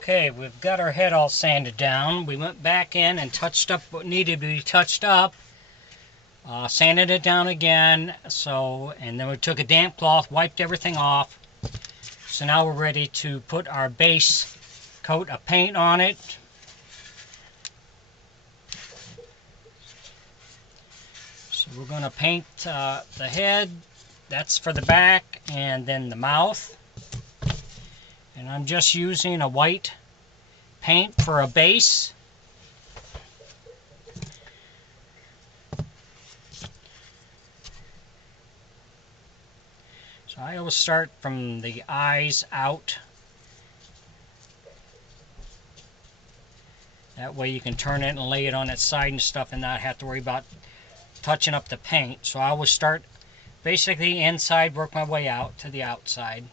Okay, we've got our head all sanded down. We went back in and touched up what needed to be touched up. Sanded it down again. And then we took a damp cloth, wiped everything off. So now we're ready to put our base coat of paint on it. So we're going to paint the head. That's for the back, and then the mouth. And I'm just using a white paint for a base. So I always start from the eyes out. That way you can turn it and lay it on its side and stuff and not have to worry about touching up the paint. So I always start basically inside, work my way out to the outside.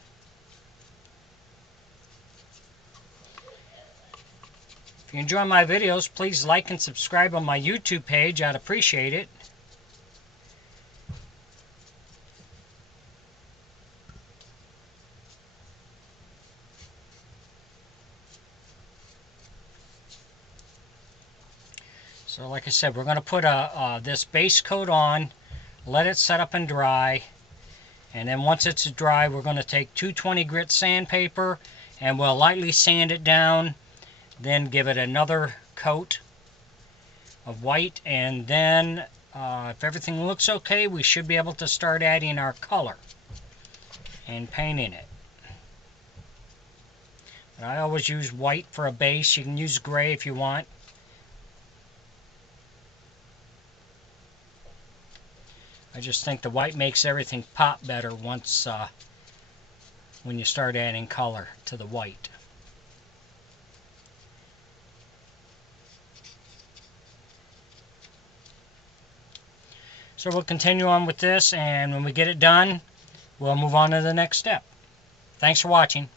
If you enjoy my videos, please like and subscribe on my YouTube page. I'd appreciate it. So like I said, we're going to put this base coat on, let it set up and dry, and then once it's dry, we're going to take 220 grit sandpaper and we'll lightly sand it down, then give it another coat of white, and then if everything looks okay, we should be able to start adding our color and painting it. But I always use white for a base. You can use gray if you want. I just think the white makes everything pop better once when you start adding color to the white. So we'll continue on with this, and when we get it done, we'll move on to the next step. Thanks for watching.